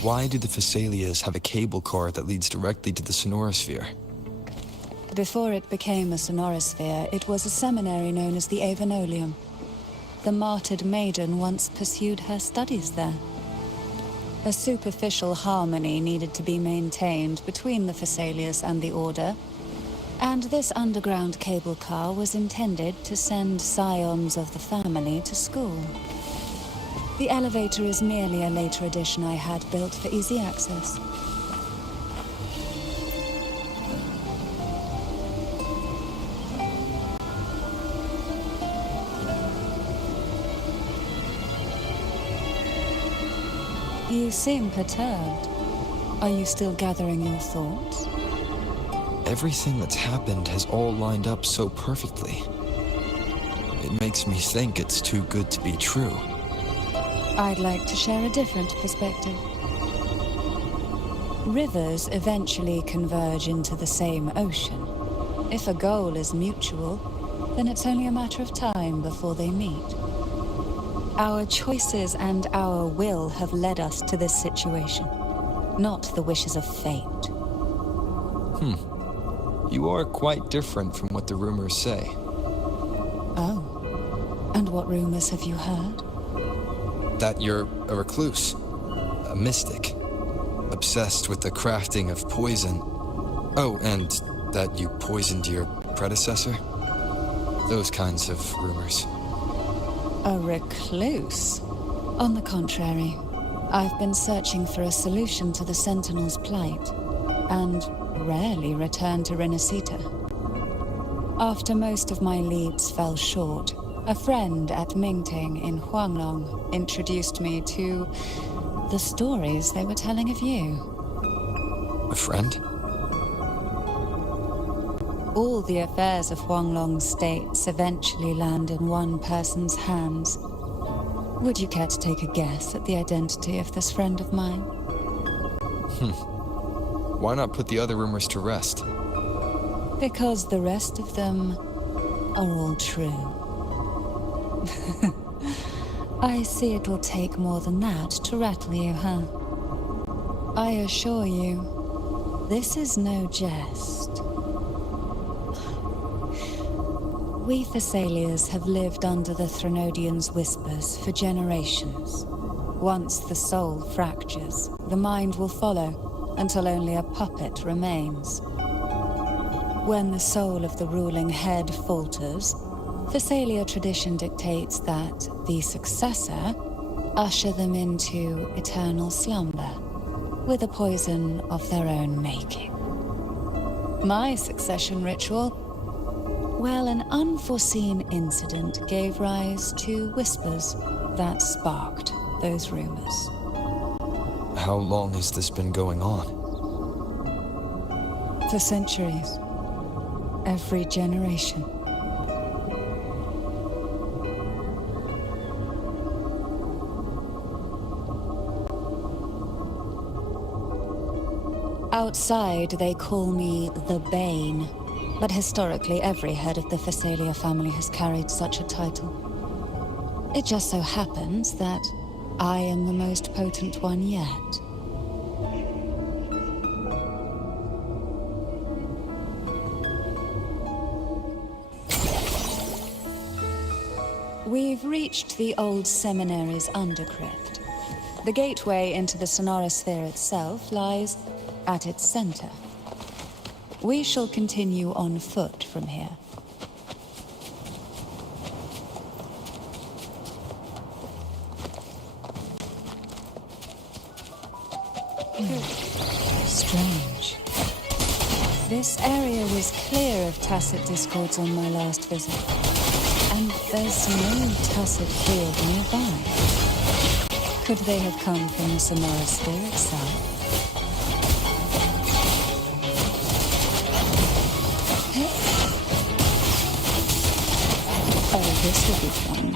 Why do the Phasalias have a cable car that leads directly to the sonorosphere? Before it became a sonorosphere, it was a seminary known as the Avenolium. The martyred maiden once pursued her studies there. A superficial harmony needed to be maintained between the Phasalias and the Order, and this underground cable car was intended to send scions of the family to school. The elevator is merely a later addition I had built for easy access. You seem perturbed. Are you still gathering your thoughts? Everything that's happened has all lined up so perfectly. It makes me think it's too good to be true. I'd like to share a different perspective. Rivers eventually converge into the same ocean. If a goal is mutual, then it's only a matter of time before they meet. Our choices and our will have led us to this situation, not the wishes of fate. You are quite different from what the rumors say. Oh, and what rumors have you heard? That you're a recluse, a mystic, obsessed with the crafting of poison. Oh, and that you poisoned your predecessor? Those kinds of rumors. A recluse? On the contrary, I've been searching for a solution to the Sentinel's plight, and rarely return to Renacita. After most of my leads fell short, a friend at Mingting in Huanglong introduced me to the stories they were telling of you. A friend? All the affairs of Huanglong states eventually land in one person's hands. Would you care to take a guess at the identity of this friend of mine? Why not put the other rumors to rest? Because the rest of them are all true. I see it will take more than that to rattle you, huh? I assure you, this is no jest. We Thessalians have lived under the Threnodians' whispers for generations. Once the soul fractures, the mind will follow, until only a puppet remains. When the soul of the ruling head falters, Thessalia tradition dictates that the successor usher them into eternal slumber, with a poison of their own making. My succession ritual, well, an unforeseen incident gave rise to whispers that sparked those rumors. How long has this been going on? For centuries. Every generation. Outside, they call me the Bane, but historically every head of the Phasalia family has carried such a title. It just so happens that I am the most potent one yet. We've reached the old seminary's undercrypt. The gateway into the sonorosphere itself lies at its center. We shall continue on foot from here. Strange. This area was clear of tacit discords on my last visit, and there's no tacit field nearby. Could they have come from the sonorosphere itself? This will be fun.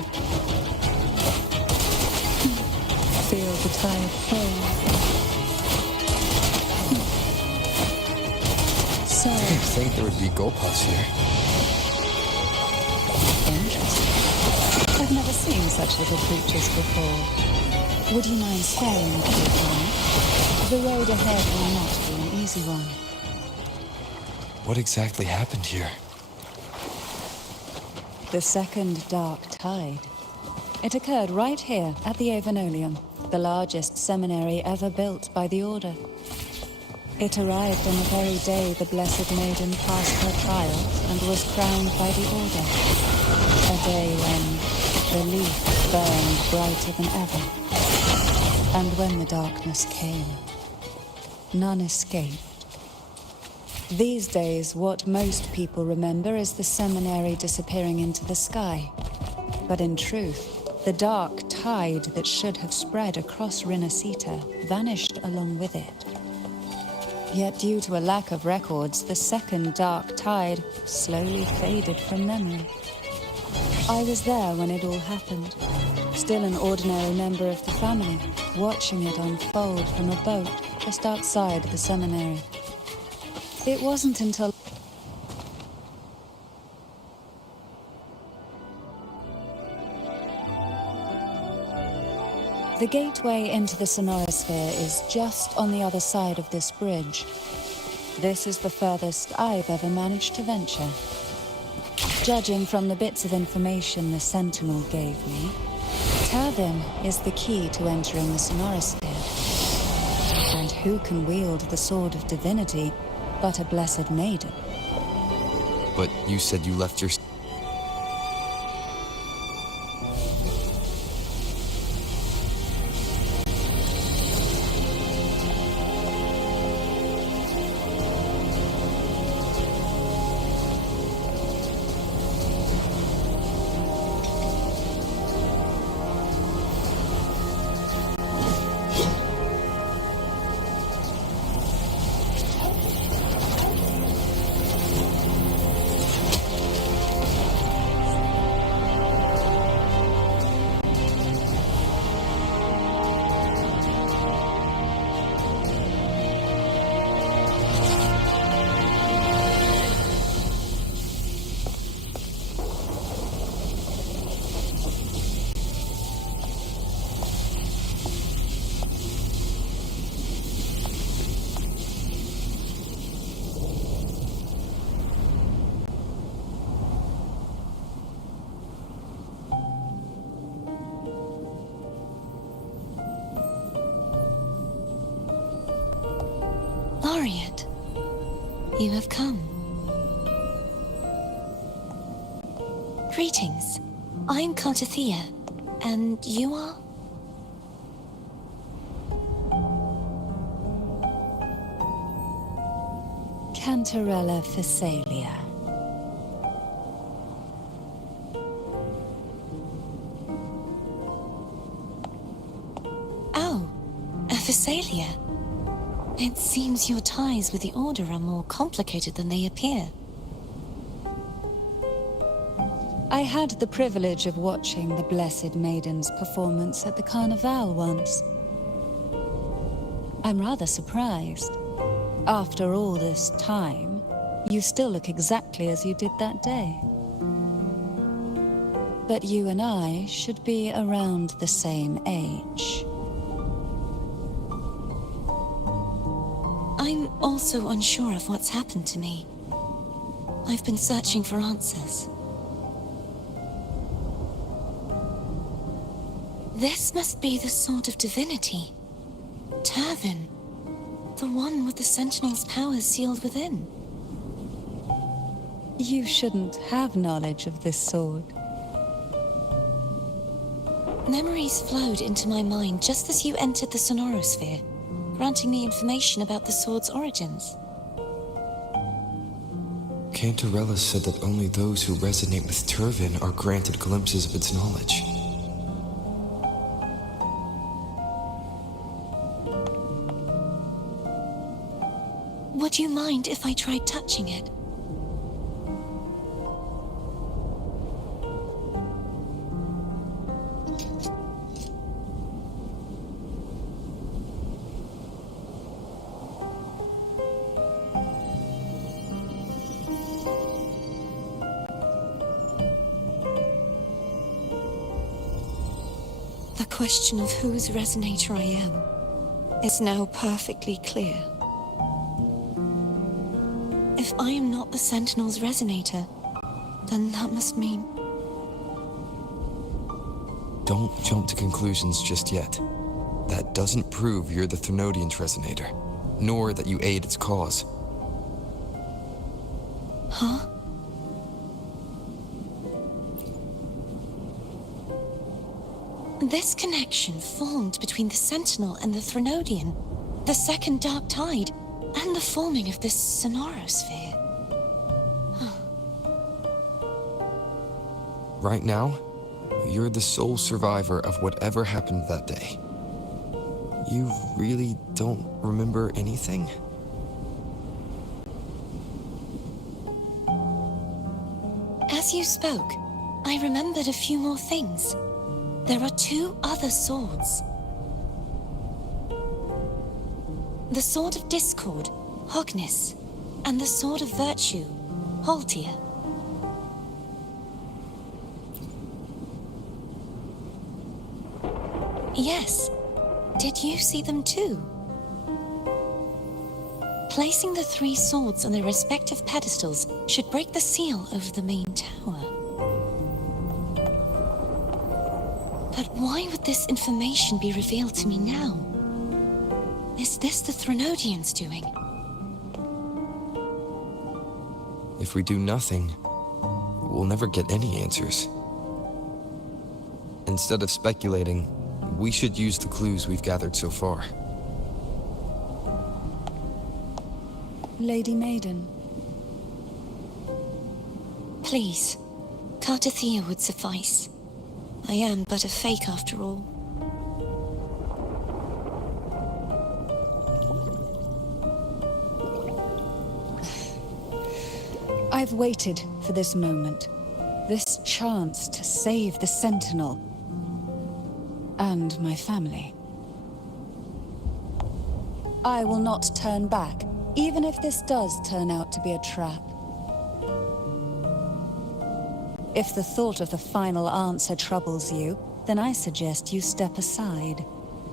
Feel the tide flow. So, I didn't think there would be Gopas here. Interesting. I've never seen such little creatures before. Would you mind sparing me for a moment? The road ahead will not be an easy one. What exactly happened here? The second dark tide. It occurred right here at the Avenolium, the largest seminary ever built by the Order. It arrived on the very day the Blessed Maiden passed her trials and was crowned by the Order. A day when the leaf burned brighter than ever. And when the darkness came, none escaped. These days, what most people remember is the seminary disappearing into the sky. But in truth, the dark tide that should have spread across Rinascita vanished along with it. Yet due to a lack of records, the second dark tide slowly faded from memory. I was there when it all happened, still an ordinary member of the family, watching it unfold from a boat just outside the seminary. It wasn't until the gateway into the Sonorosphere is just on the other side of this bridge. This is the furthest I've ever managed to venture. Judging from the bits of information the Sentinel gave me, Tavin is the key to entering the Sonorosphere. And who can wield the Sword of Divinity but a Blessed Maiden? But you said you left your... Laureate, you have come. Greetings. I'm Cartathea, and you are? Cantarella Phasalia. Oh, a Phasalia. It seems your ties with the Order are more complicated than they appear. I had the privilege of watching the Blessed Maiden's performance at the Carnival once. I'm rather surprised. After all this time, you still look exactly as you did that day. But you and I should be around the same age. I'm also unsure of what's happened to me. I've been searching for answers. This must be the Sword of Divinity. Tavin, the one with the Sentinel's powers sealed within. You shouldn't have knowledge of this sword. Memories flowed into my mind just as you entered the Sonorosphere, granting me information about the sword's origins. Cantarella said that only those who resonate with Turvin are granted glimpses of its knowledge. Would you mind if I tried touching it? The question of whose resonator I am is now perfectly clear. If I am not the Sentinel's resonator, then that must mean... Don't jump to conclusions just yet. That doesn't prove you're the Thrunodian's resonator, nor that you aid its cause. Huh? This connection formed between the Sentinel and the Thrunodian, the second Dark Tide, and the forming of this sonorosphere. Right now, you're the sole survivor of whatever happened that day. You really don't remember anything? As you spoke, I remembered a few more things. There are 2 other swords. The Sword of Discord, Hognis, and the Sword of Virtue, Haltia. Yes. Did you see them too? Placing the 3 swords on their respective pedestals should break the seal over the main tower. But why would this information be revealed to me now? Is this the Thrunodians' doing? If we do nothing, we'll never get any answers. Instead of speculating, we should use the clues we've gathered so far. Lady Maiden. Please, Cartathea would suffice. I am but a fake after all. I've waited for this moment. This chance to save the Sentinel. And my family. I will not turn back, even if this does turn out to be a trap. If the thought of the final answer troubles you, then I suggest you step aside.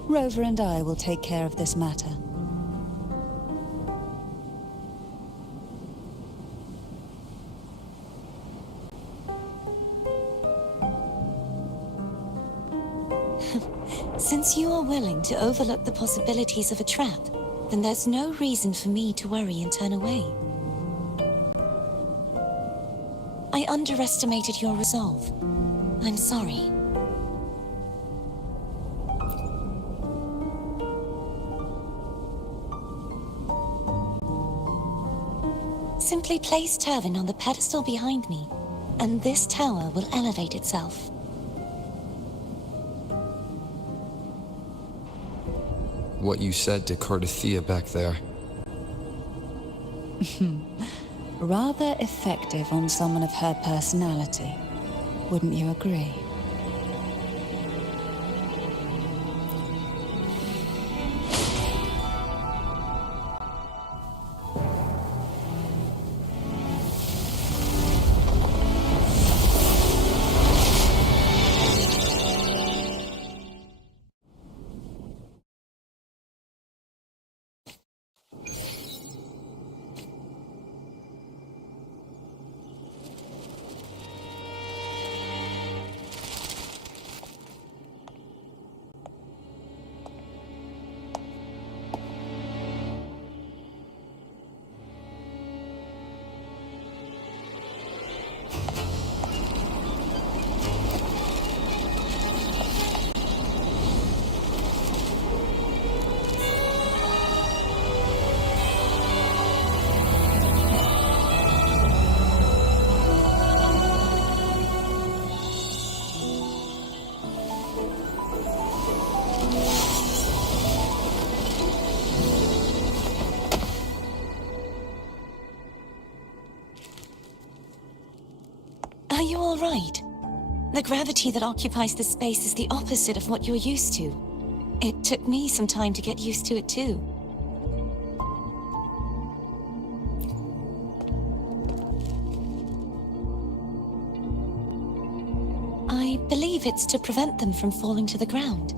Rover and I will take care of this matter. Since you are willing to overlook the possibilities of a trap, then there's no reason for me to worry and turn away. I underestimated your resolve. I'm sorry. Simply place Turvin on the pedestal behind me, and this tower will elevate itself. What you said to Cartathea back there. Rather effective on someone of her personality. Wouldn't you agree? Are you all right? The gravity that occupies this space is the opposite of what you're used to. It took me some time to get used to it too. I believe it's to prevent them from falling to the ground.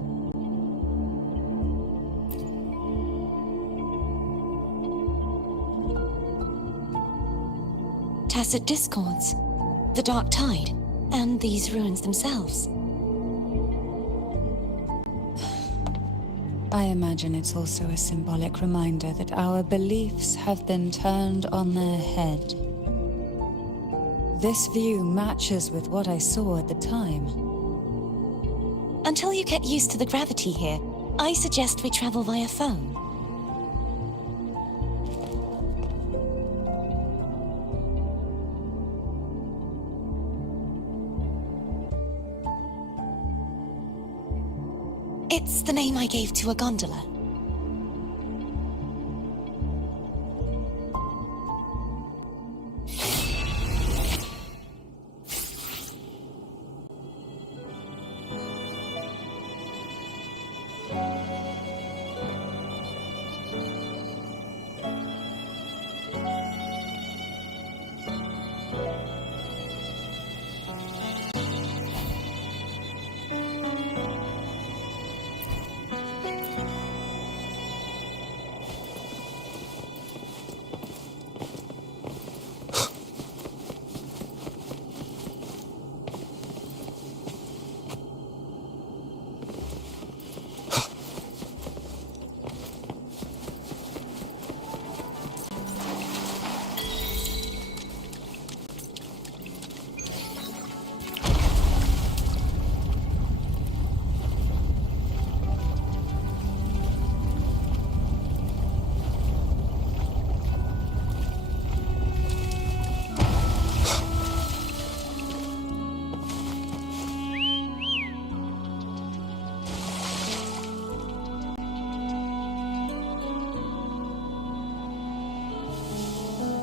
Tacit discords, the dark tide, and these ruins themselves. I imagine it's also a symbolic reminder that our beliefs have been turned on their head. This view matches with what I saw at the time. Until you get used to the gravity here, I suggest we travel via phone. It's the name I gave to a gondola.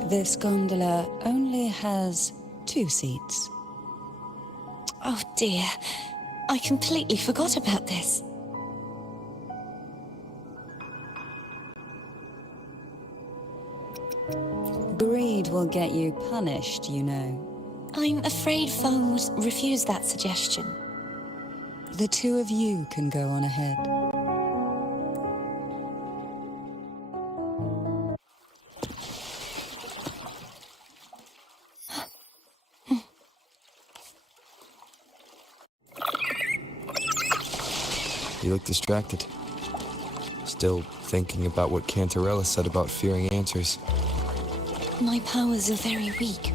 This gondola only has 2 seats. Oh dear, I completely forgot about this. Greed will get you punished, you know. I'm afraid phone would refuse that suggestion. The 2 of you can go on ahead. You look distracted. Still thinking about what Cantarella said about fearing answers. My powers are very weak,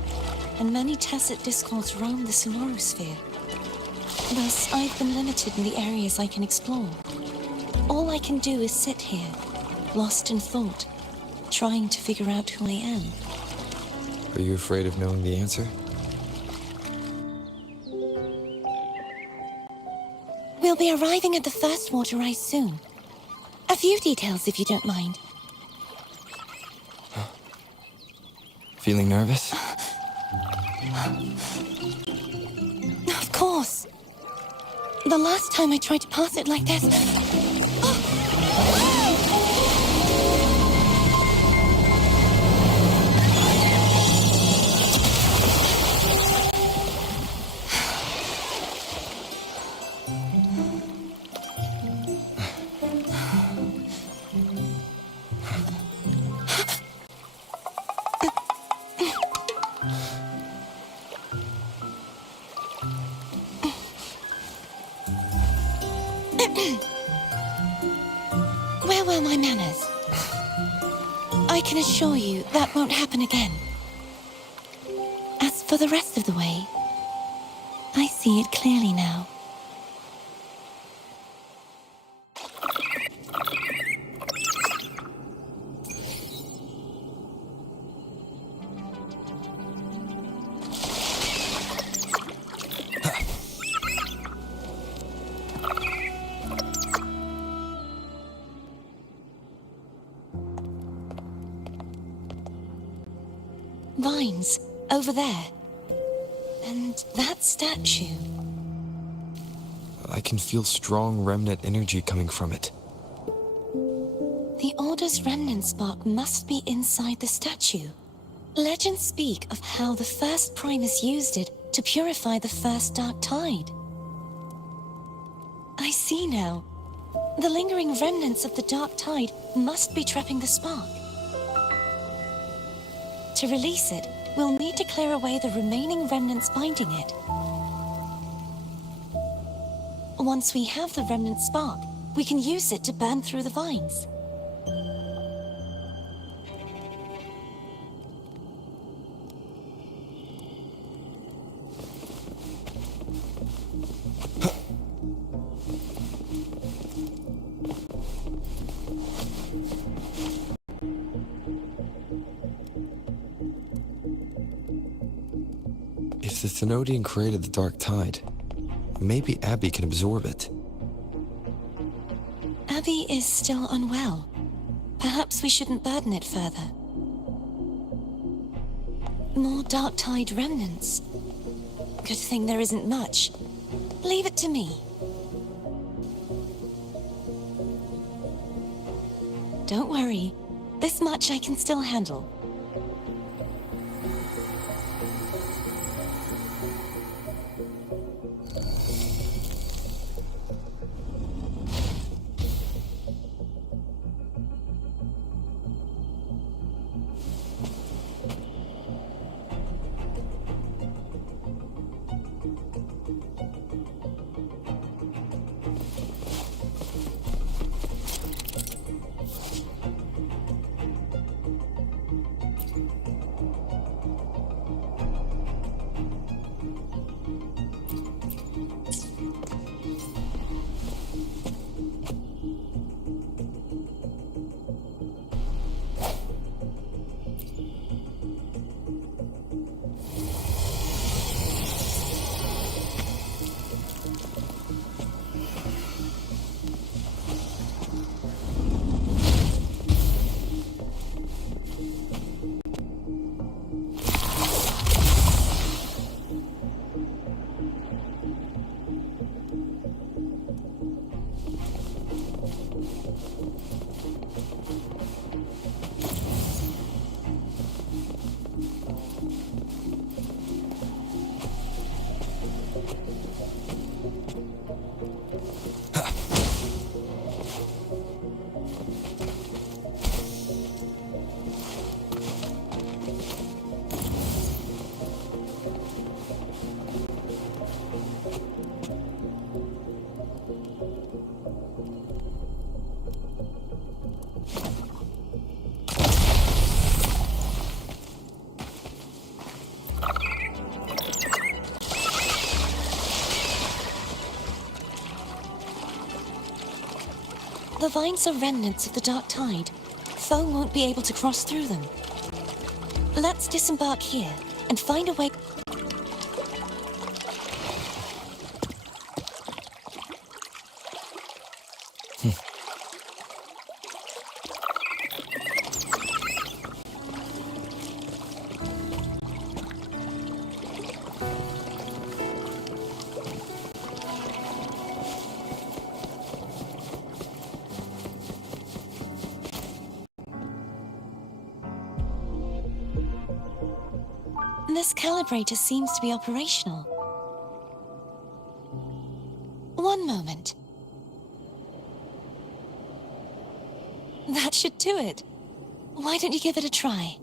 and many tacit discords roam the sonorosphere. Thus, I've been limited in the areas I can explore. All I can do is sit here, lost in thought, trying to figure out who I am. Are you afraid of knowing the answer? We'll be arriving at the first water rise soon. A few details, if you don't mind. Feeling nervous? Of course. The last time I tried to pass it like this... Where were my manners? I can assure you that won't happen again. As for the rest of the way, I see it clearly now. Vines, over there. And that statue. I can feel strong remnant energy coming from it. The Order's remnant spark must be inside the statue. Legends speak of how the first Primus used it to purify the first dark tide. see now. The lingering remnants of the dark tide must be trapping the spark. To release it, we'll need to clear away the remaining remnants binding it. Once we have the remnant spark, we can use it to burn through the vines. If the Thenodian created the dark tide, maybe Abby can absorb it. Abby is still unwell. Perhaps we shouldn't burden it further. More dark tide remnants. Good thing there isn't much. Leave it to me. Don't worry. This much I can still handle. The vines are remnants of the dark tide. Foe won't be able to cross through them. Let's disembark here and find a way. This calibrator seems to be operational. One moment. That should do it. Why don't you give it a try?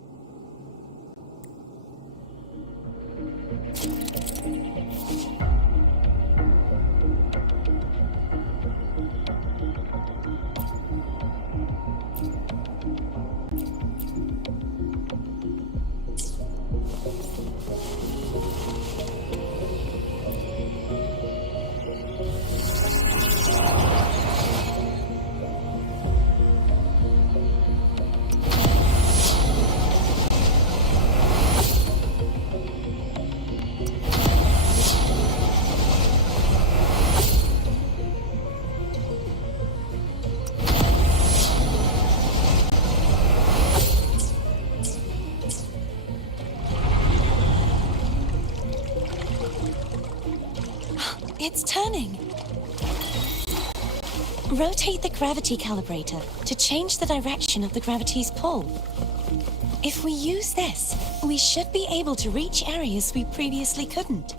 It's turning. Rotate the gravity calibrator to change the direction of the gravity's pull. If we use this, we should be able to reach areas we previously couldn't.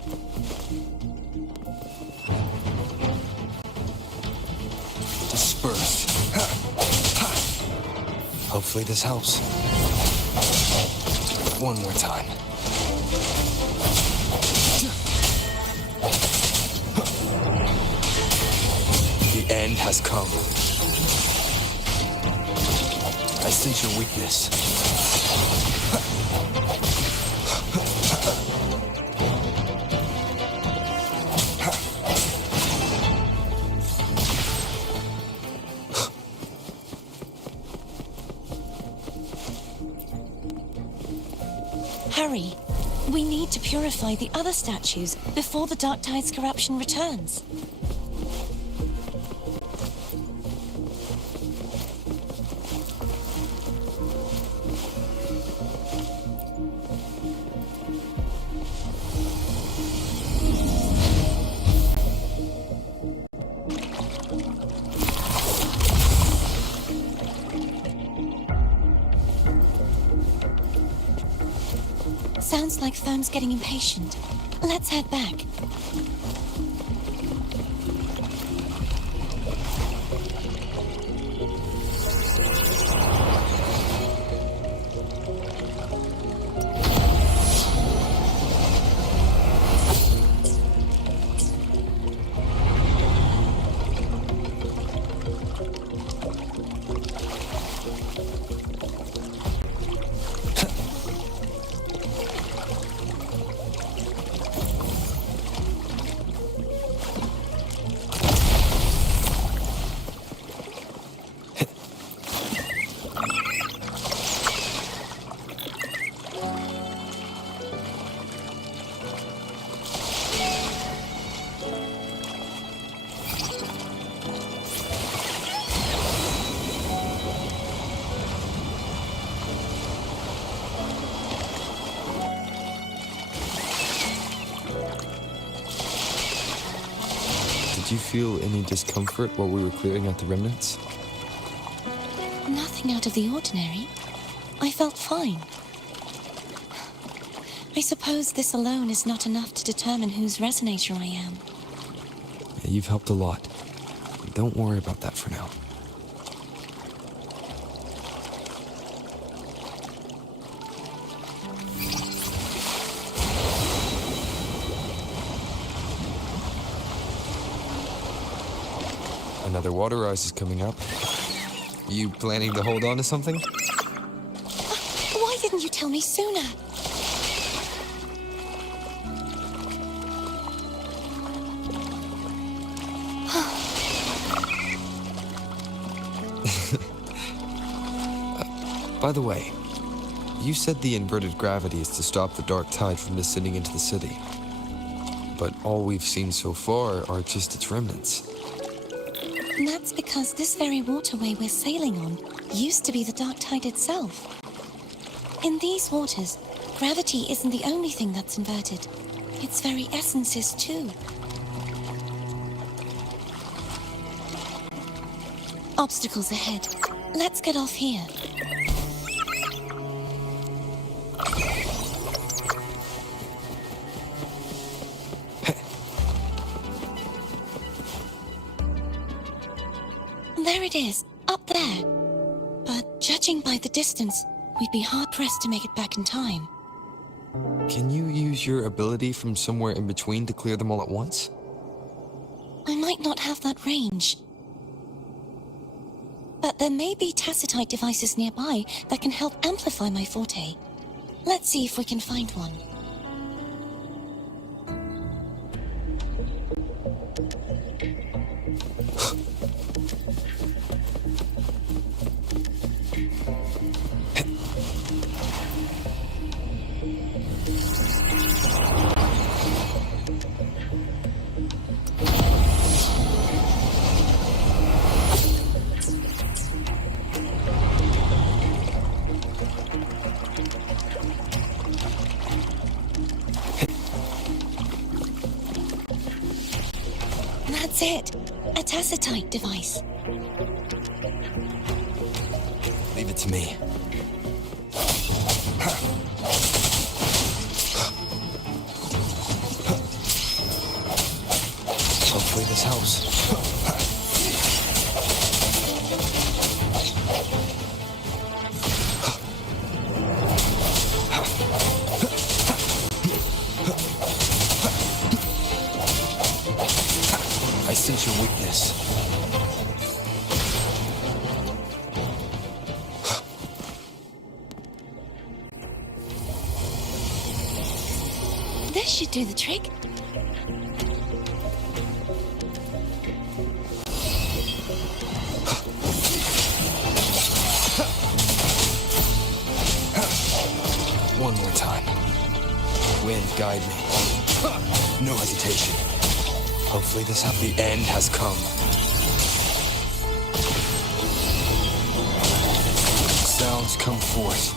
Hopefully this helps. One more time. The end has come. I sense your weakness. Hurry. We need to purify the other statues before the Dark Tide's corruption returns. Sounds like Thurm's getting impatient. Let's head back. Did you feel any discomfort while we were clearing out the remnants? Nothing out of the ordinary. I felt fine. I suppose this alone is not enough to determine whose resonator I am. Yeah, you've helped a lot. Don't worry about that for now. Another water rise is coming up. You planning to hold on to something? Why didn't you tell me sooner? By the way, you said the inverted gravity is to stop the dark tide from descending into the city. But all we've seen so far are just its remnants. And that's because this very waterway we're sailing on used to be the Dark Tide itself. In these waters, gravity isn't the only thing that's inverted. Its very essence is too. Obstacles ahead. Let's get off here. There it is, up there. But judging by the distance, we'd be hard-pressed to make it back in time. Can you use your ability from somewhere in between to clear them all at once? I might not have that range. But there may be tacitite devices nearby that can help amplify my forte. Let's see if we can find one. That's it. A tacitite device. Leave it to me. Hopefully this helps. I sense your weakness. This should do the trick. One more time. Wind, guide me. No hesitation. Hopefully the end has come. Sounds come forth.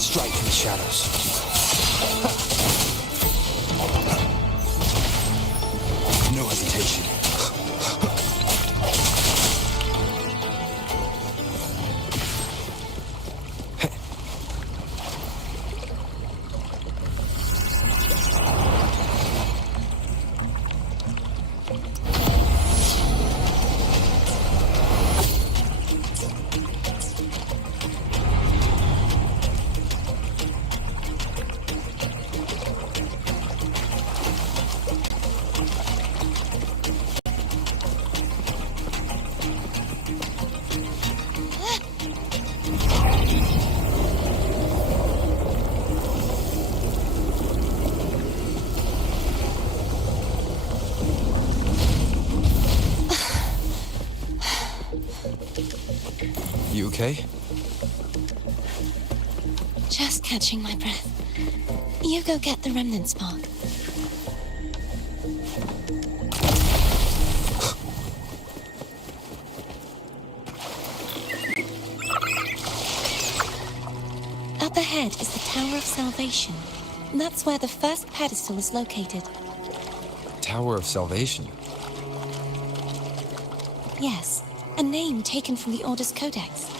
Strike in the shadows. No hesitation. You okay? Just catching my breath. You go get the remnant spark. Up ahead is the Tower of Salvation. That's where the first pedestal is located. Tower of Salvation? Yes, a name taken from the Order's Codex.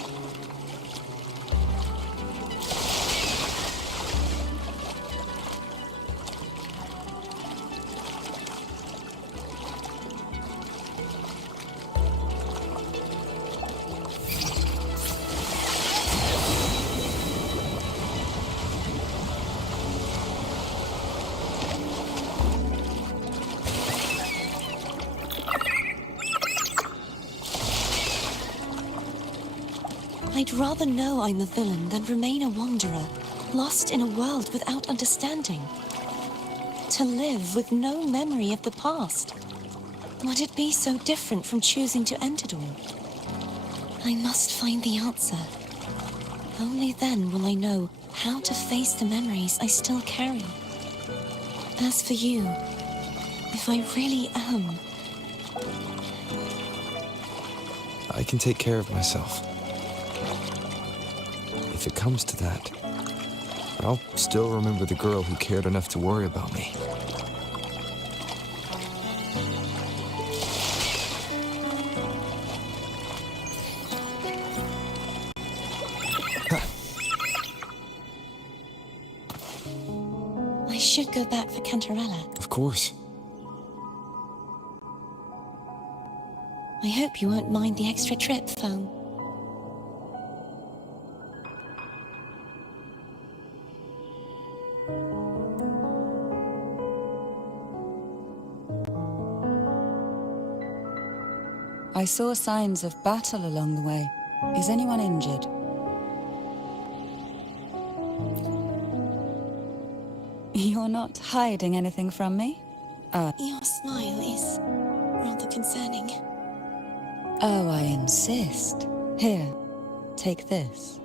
I'd rather know I'm a villain than remain a wanderer, lost in a world without understanding. To live with no memory of the past. Would it be so different from choosing to end it all? I must find the answer. Only then will I know how to face the memories I still carry. As for you, if I really am... I can take care of myself. If it comes to that, I'll still remember the girl who cared enough to worry about me. I should go back for Cantarella. Of course. I hope you won't mind the extra trip, Foam. I saw signs of battle along the way. Is anyone injured? You're not hiding anything from me? Your smile is rather concerning. Oh, I insist. Here, take this.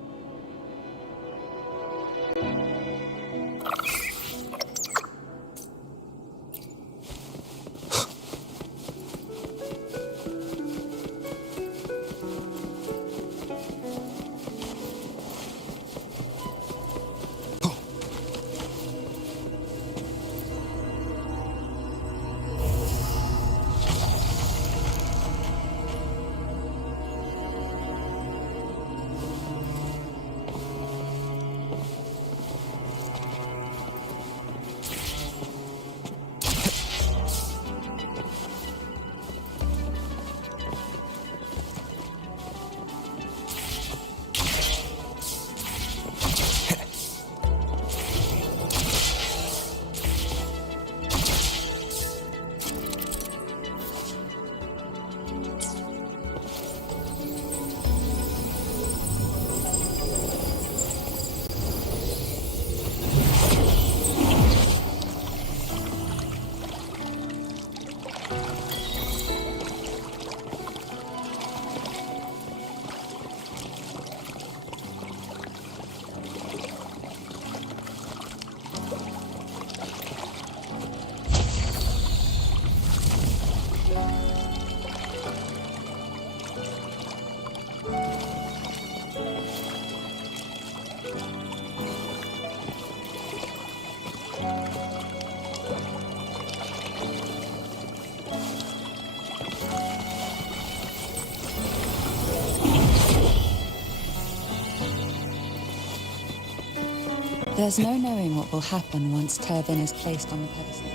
There's no knowing what will happen once Turvin is placed on the pedestal.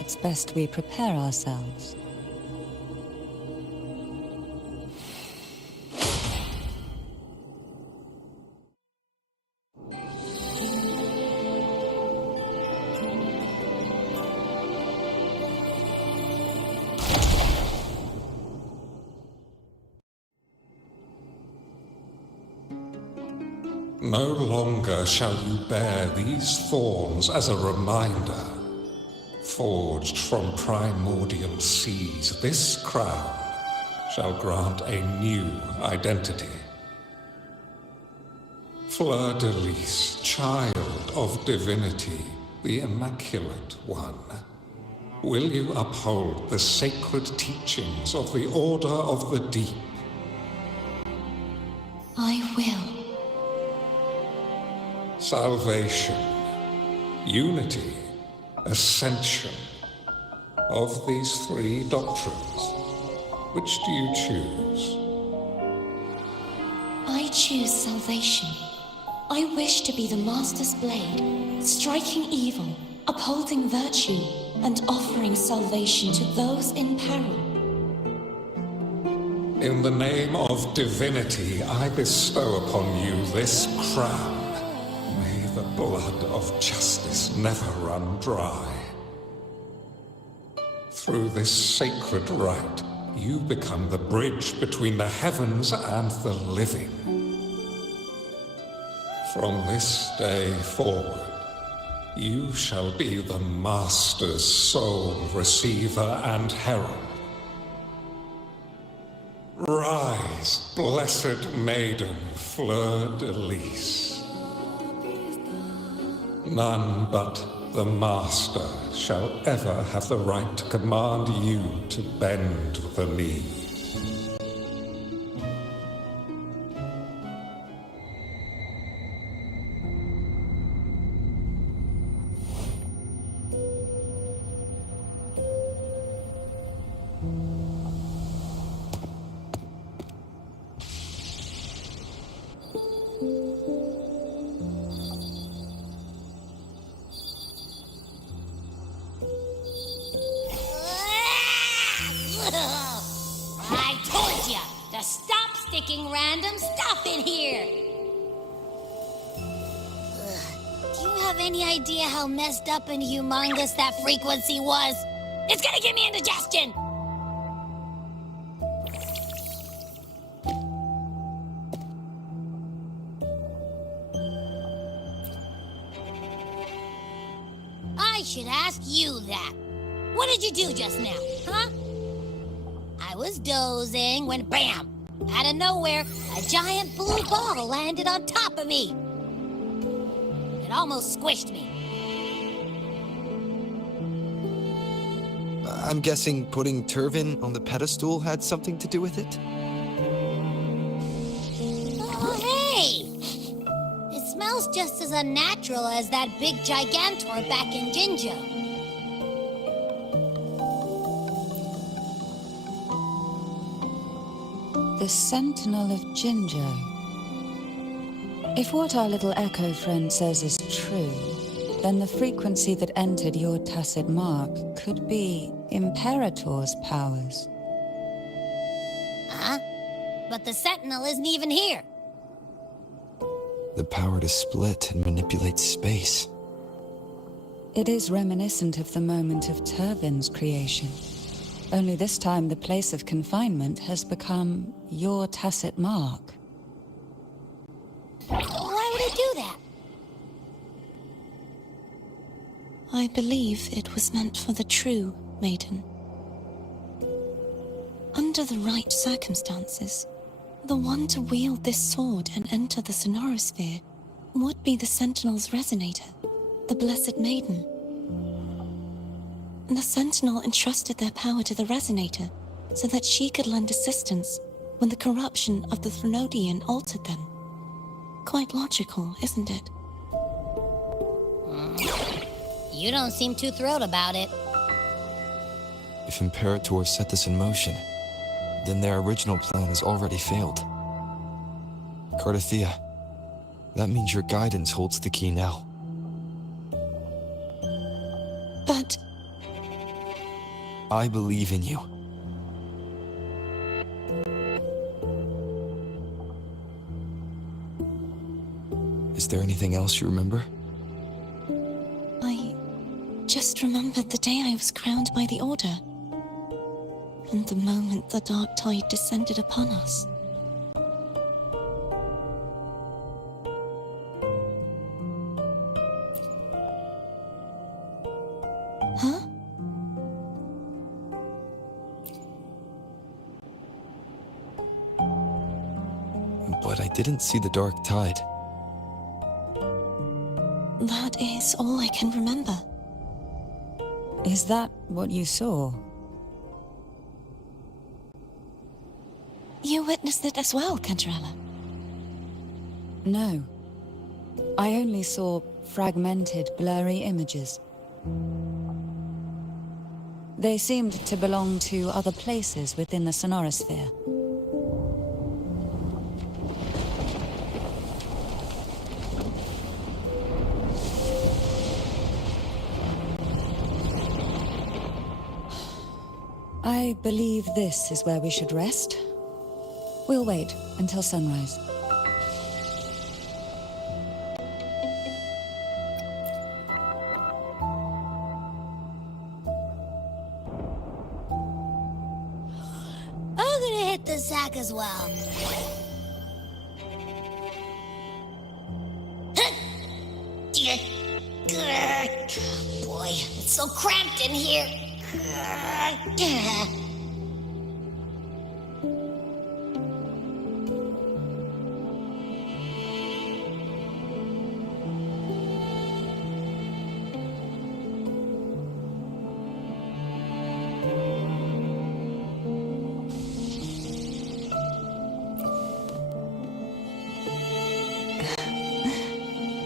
It's best we prepare ourselves. No longer shall you bear these thorns as a reminder. Forged from primordial seas, this crown shall grant a new identity. Fleur-de-Lis, child of divinity, the Immaculate One, will you uphold the sacred teachings of the Order of the Deep? I will. Salvation, unity, ascension. Of these three doctrines, which do you choose? I choose salvation. I wish to be the Master's blade, striking evil, upholding virtue, and offering salvation to those in peril. In the name of divinity, I bestow upon you this crown. May the blood of justice never run dry. Through this sacred rite, you become the bridge between the heavens and the living. From this day forward, you shall be the Master's sole receiver and herald. Rise, blessed maiden, Fleur-de-Lis. None but the Master shall ever have the right to command you to bend the knee. I told ya to stop sticking random stuff in here. Do you have any idea how messed up and humongous that frequency was? It's gonna give me indigestion. I should ask you that. What did you do just now, huh? I was dozing when, bam! Out of nowhere, a giant blue ball landed on top of me. It almost squished me. I'm guessing putting Turvin on the pedestal had something to do with it? Oh, hey! It smells just as unnatural as that big gigantor back in Jinjo. The Sentinel of Jinjo. If what our little echo friend says is true, then the frequency that entered your tacit mark could be Imperator's powers. Huh? But the Sentinel isn't even here. The power to split and manipulate space. It is reminiscent of the moment of Turvin's creation. Only this time the place of confinement has become your tacit mark. Why would it do that? I believe it was meant for the true, maiden. Under the right circumstances, the one to wield this sword and enter the sonorosphere would be the Sentinel's resonator, the Blessed Maiden. The Sentinel entrusted their power to the resonator so that she could lend assistance when the corruption of the Threnodian altered them. Quite logical, isn't it? You don't seem too thrilled about it. If Imperator set this in motion, then their original plan has already failed. Cardathea, That means your guidance holds the key now. But I believe in you. Is there anything else you remember? I just remembered the day I was crowned by the Order. And the moment the dark tide descended upon us. Huh? But I didn't see the dark tide. That is all I can remember. Is that what you saw? You witnessed it as well, Cantarella. No. I only saw fragmented, blurry images. They seemed to belong to other places within the sonorosphere. I believe this is where we should rest. We'll wait until sunrise. I'm gonna hit the sack as well. Boy, it's so cramped in here.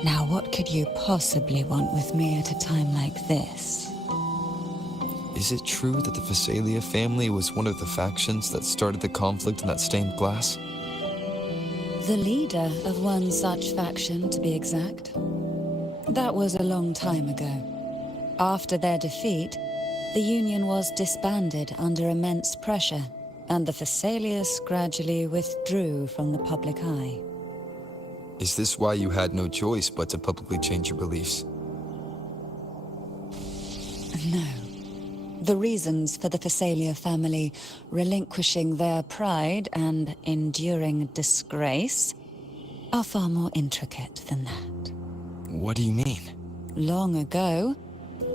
Now, what could you possibly want with me at a time like this? Is it true that the Phasalia family was one of the factions that started the conflict in that stained glass? The leader of one such faction, to be exact. That was a long time ago. After their defeat, the Union was disbanded under immense pressure, and the Phasalias gradually withdrew from the public eye. Is this why you had no choice but to publicly change your beliefs? No. The reasons for the Phasalia family relinquishing their pride and enduring disgrace are far more intricate than that. What do you mean? Long ago,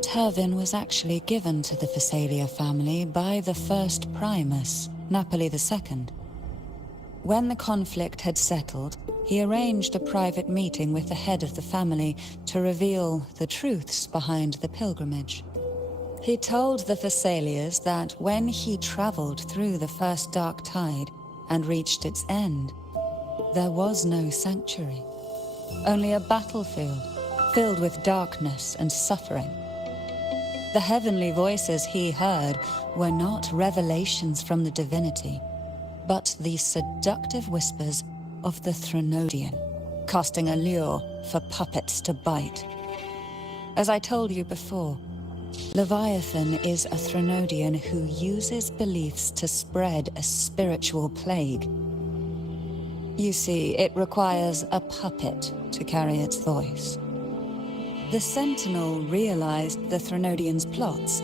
Turvin was actually given to the Phasalia family by the first Primus, Napoli II. When the conflict had settled, he arranged a private meeting with the head of the family to reveal the truths behind the pilgrimage. He told the Phasalias that when he traveled through the first dark tide and reached its end, there was no sanctuary, only a battlefield filled with darkness and suffering. The heavenly voices he heard were not revelations from the divinity, but the seductive whispers of the Threnodian, casting a lure for puppets to bite. As I told you before, Leviathan is a Threnodian who uses beliefs to spread a spiritual plague. You see, it requires a puppet to carry its voice. The Sentinel realized the Threnodian's plots,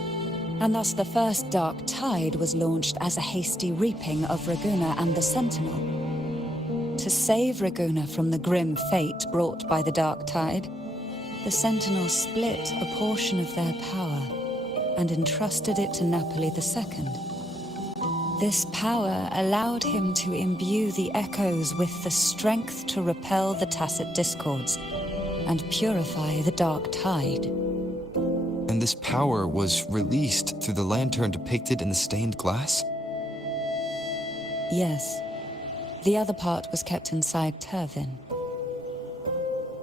and thus the first Dark Tide was launched as a hasty reaping of Raguna and the Sentinel. To save Raguna from the grim fate brought by the Dark Tide, the Sentinel split a portion of their power and entrusted it to Napoli II. This power allowed him to imbue the echoes with the strength to repel the tacit discords and purify the Dark Tide. And this power was released through the lantern depicted in the stained glass? Yes. The other part was kept inside Turvin.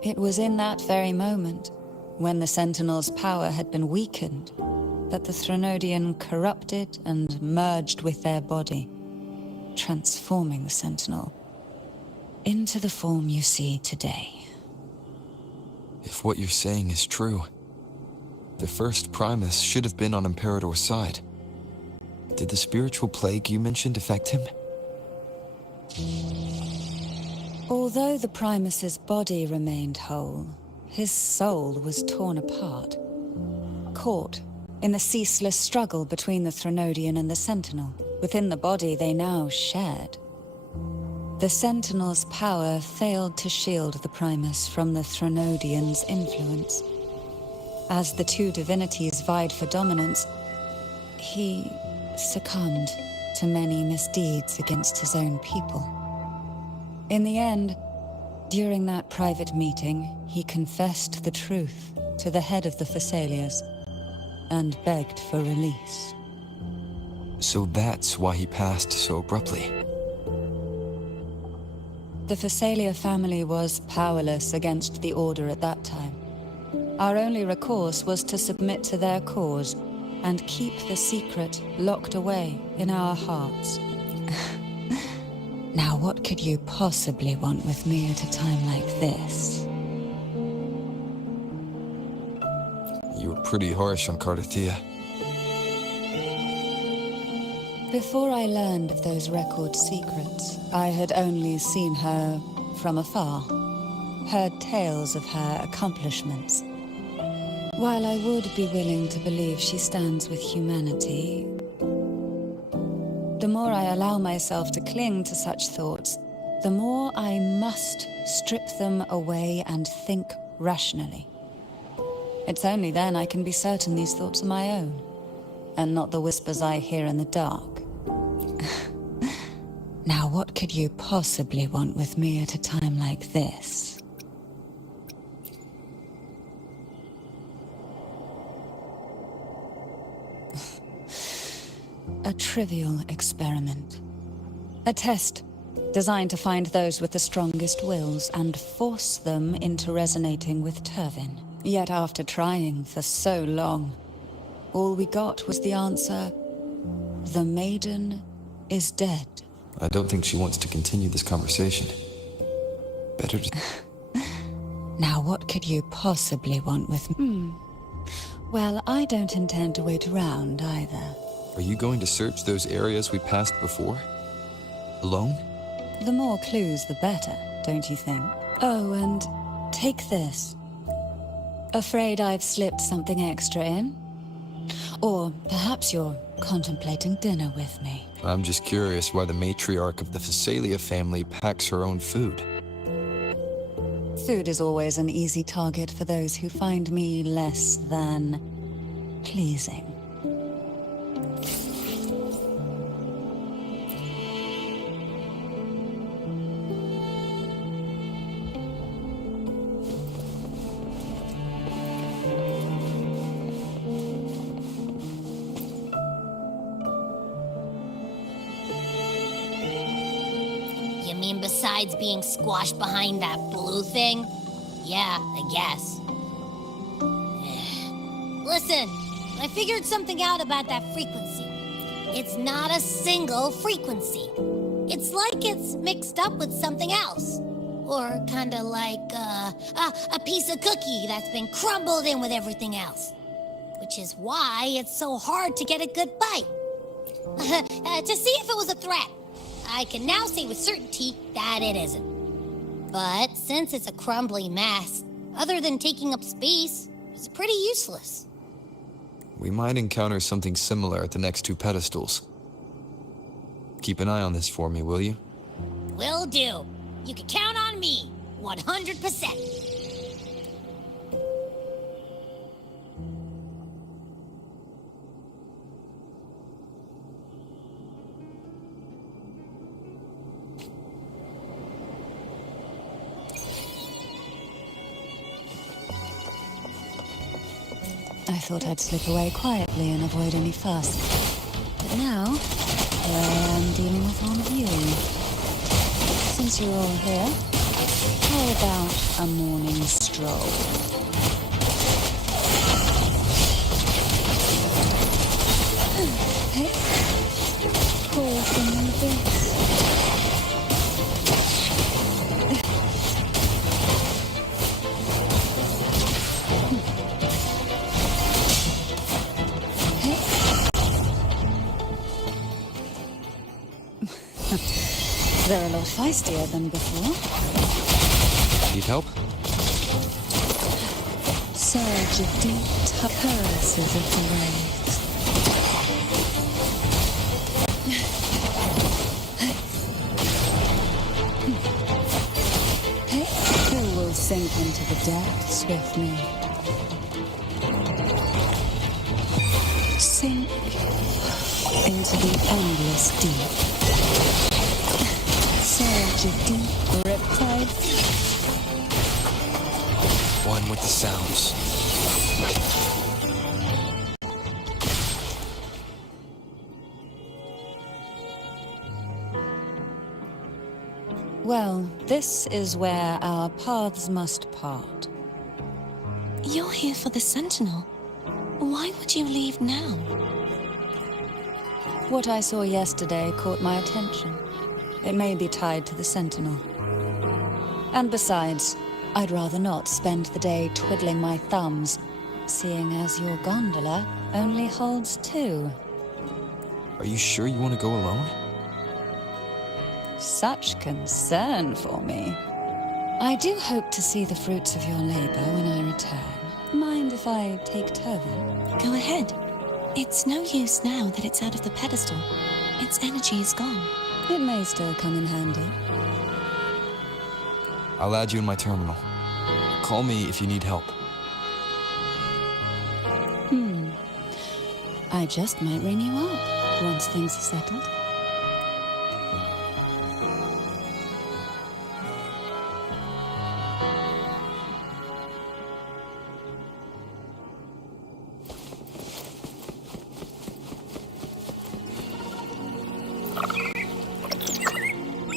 It was in that very moment, when the Sentinel's power had been weakened, that the Threnodian corrupted and merged with their body, transforming the Sentinel into the form you see today. If what you're saying is true, the first Primus should have been on Imperator's side. Did the spiritual plague you mentioned affect him? Although the Primus's body remained whole, his soul was torn apart. Caught in the ceaseless struggle between the Threnodian and the Sentinel, within the body they now shared. The Sentinel's power failed to shield the Primus from the Threnodian's influence. As the two divinities vied for dominance, he succumbed to many misdeeds against his own people. In the end, during that private meeting, he confessed the truth to the head of the Thessalias and begged for release. So that's why he passed so abruptly. The Thessalia family was powerless against the Order at that time. Our only recourse was to submit to their cause and keep the secret locked away in our hearts. Now, what could you possibly want with me at a time like this? You were pretty harsh on Cardathia. Before I learned of those record secrets, I had only seen her from afar, heard tales of her accomplishments. While I would be willing to believe she stands with humanity, the more I allow myself to cling to such thoughts, the more I must strip them away and think rationally. It's only then I can be certain these thoughts are my own, and not the whispers I hear in the dark. Now, what could you possibly want with me at a time like this? A trivial experiment. A test designed to find those with the strongest wills and force them into resonating with Turvin. Yet after trying for so long, all we got was the answer, the maiden is dead. I don't think she wants to continue this conversation. Better to... Now, what could you possibly want with me? Well, I don't intend to wait around either. Are you going to search those areas we passed before? Alone? The more clues, the better, don't you think? Oh, and take this. Afraid I've slipped something extra in? Or perhaps you're contemplating dinner with me. I'm just curious why the matriarch of the Thessalia family packs her own food. Food is always an easy target for those who find me less than pleasing. You mean besides being squashed behind that blue thing? Yeah, I guess. Listen, I figured something out about that frequency. It's not a single frequency. It's like it's mixed up with something else. Or kinda like a piece of cookie that's been crumbled in with everything else. Which is why it's so hard to get a good bite. To see if it was a threat. I can now say with certainty that it isn't. But since it's a crumbly mess, other than taking up space, it's pretty useless. We might encounter something similar at the next two pedestals. Keep an eye on this for me, will you? Will do. You can count on me, 100%. I thought I'd slip away quietly and avoid any fuss. But now, here I am dealing with one of you. Since you're all here, how about a morning stroll? Hey, poor thing like this. They're a lot feistier than before. Need help? Surge of deep pulses of the waves. Who will sink into the depths with me? Sink into the endless deep. Surge of deep riptide. One with the sounds. Well, this is where our paths must part. You're here for the Sentinel. Why would you leave now? What I saw yesterday caught my attention. It may be tied to the Sentinel. And besides, I'd rather not spend the day twiddling my thumbs, seeing as your gondola only holds 2. Are you sure you want to go alone? Such concern for me. I do hope to see the fruits of your labor when I return. Mind if I take Turvin? Go ahead. It's no use now that it's out of the pedestal. Its energy is gone. It may still come in handy. I'll add you in my terminal. Call me if you need help. I just might ring you up once things are settled.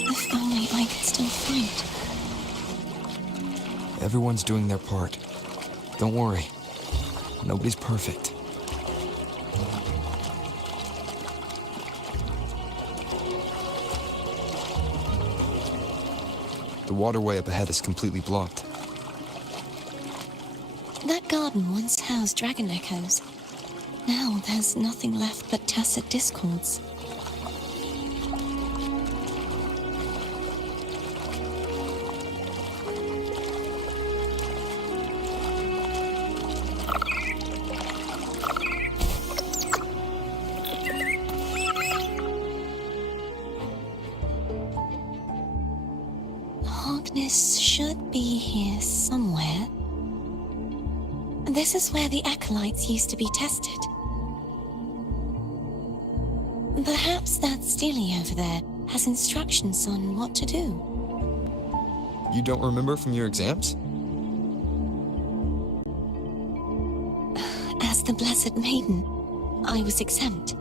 If only I could still fight. Everyone's doing their part. Don't worry. Nobody's perfect. The waterway up ahead is completely blocked. That garden once housed dragon echoes. Now there's nothing left but tacit discords. Harkness should be here somewhere. This is where the acolytes used to be tested. Perhaps that Steely over there has instructions on what to do. You don't remember from your exams? As the Blessed Maiden, I was exempt.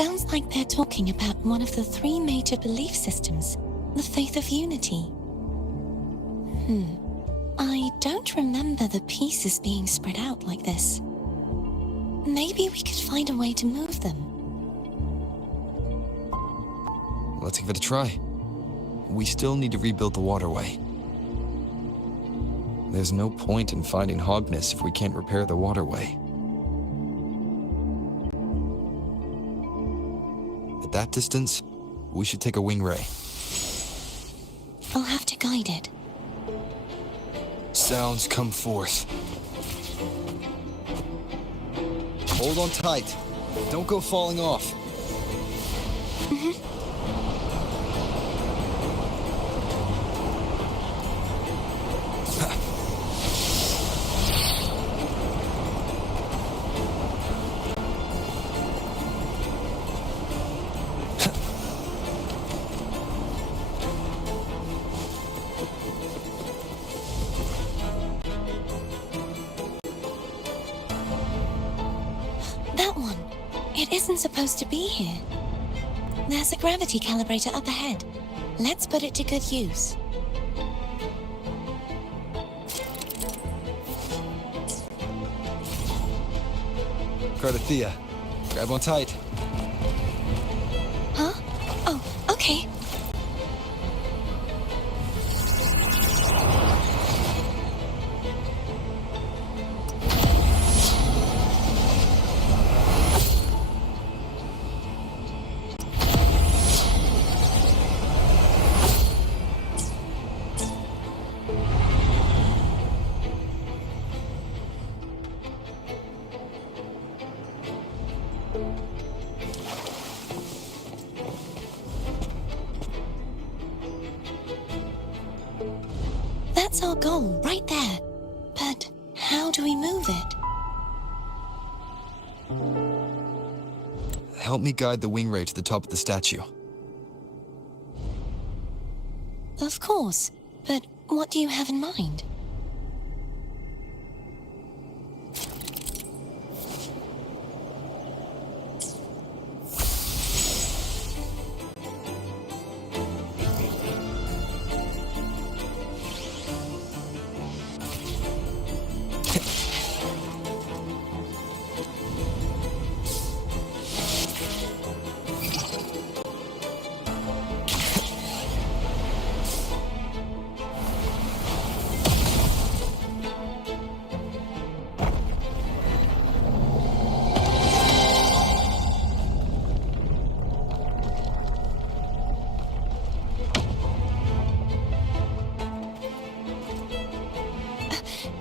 sounds like they're talking about one of the three major belief systems, the faith of unity. I don't remember the pieces being spread out like this. Maybe we could find a way to move them. Let's give it a try. We still need to rebuild the waterway. There's no point in finding Hogness if we can't repair the waterway. At that distance, we should take a wing ray. I'll have to guide it. Sounds come forth. Hold on tight. Don't go falling off. That one. It isn't supposed to be here. There's a gravity calibrator up ahead. Let's put it to good use. Cardathea, grab on tight. Huh? Oh, okay. That's our goal, right there. But how do we move it? Help me guide the wing ray to the top of the statue. Of course, but what do you have in mind?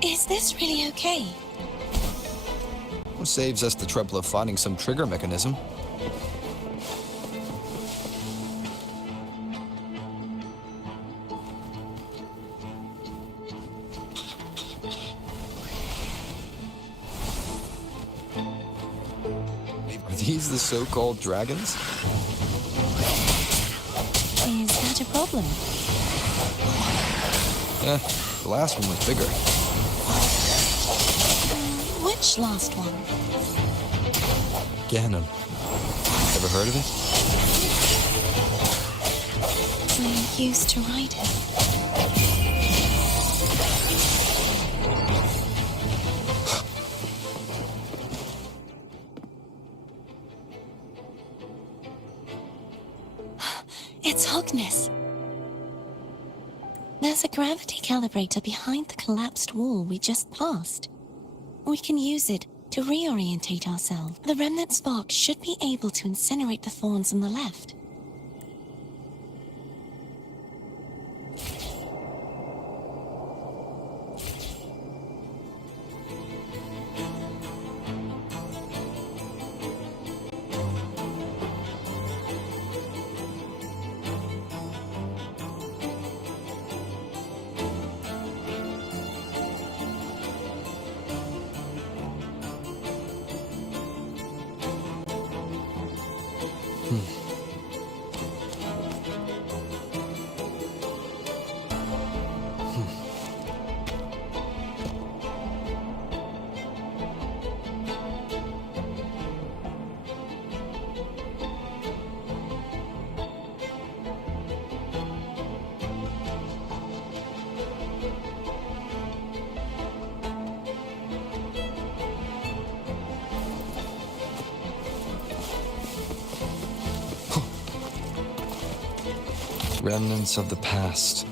Is this really okay? What saves us the trouble of finding some trigger mechanism? Are these the so-called dragons? Is that a problem? The last one was bigger. Which last one? Ganon. Ever heard of it? We used to ride it. It's Hogness. There's a gravity calibrator behind the collapsed wall we just passed. We can use it to reorientate ourselves. The remnant spark should be able to incinerate the thorns on the left. remnants of the past,